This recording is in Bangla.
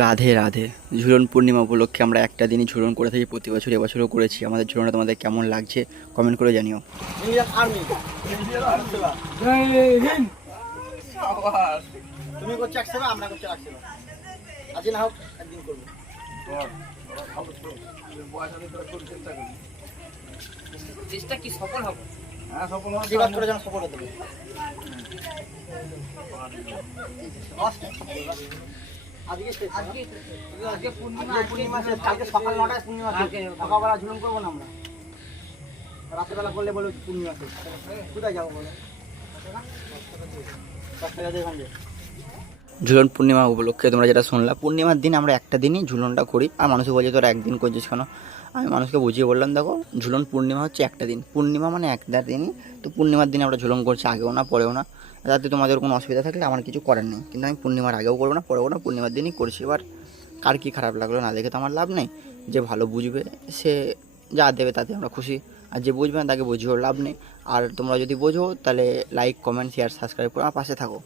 রাধে রাধে। ঝুলন পূর্ণিমা উপলক্ষে আমরা একটা দিনই ঝুলন করে থাকি প্রতি বছর, এবছরও করেছি। আমাদের ঝুলনটা তোমাদের কেমন লাগছে কমেন্ট করে জানিও। ইন্ডিয়ান আর্মি জয় হিন্দ। তুমি করছো 1 সেবা, আমরা করছি 1 সেবা। আজ না হোক একদিন করবো। চেষ্টা কি সফল হবে? হ্যাঁ সফল হবে, সেবা করে যেন সফল হতে পারে। আজকে পূর্ণিমা শেষ, কালকে সকাল 9টায় পূর্ণিমা শেষ। সকালবেলা ঝুলন করবো না আমরা, রাত্রেবেলা করলে বলে পূর্ণিমা শেষ। কোথায় যাবো বলো? ঝুলন পূর্ণিমা উপলক্ষে তোমরা যেটা শুনলা, পূর্ণিমার দিন আমরা একটা দিনই ঝুলনটা করি। আর মানুষ বলছে তোরা একদিন করছিস কেন? আমি মানুষকে বুঝিয়ে বললাম, দেখো ঝুলন পূর্ণিমা হচ্ছে একটা দিন, পূর্ণিমা মানে একটা দিনই। তো পূর্ণিমার দিনে আমরা ঝুলন করছি, আগেও না পরেও না। যাতে তোমাদের কোনো অসুবিধা থাকলে আমার কিছু করার নেই, কিন্তু আমি পূর্ণিমার আগেও করবো না পরেও না, পূর্ণিমার দিনই করছি। এবার কার কী খারাপ লাগলো না দেখে তো আমার লাভ নেই। যে ভালো বুঝবে সে যা দেবে তাতে আমরা খুশি, আর যে বুঝবে না তাকে বুঝিয়েও লাভ নেই। আর তোমরা যদি বোঝো তাহলে লাইক কমেন্ট শেয়ার সাবস্ক্রাইব করে আমার পাশে থাকো।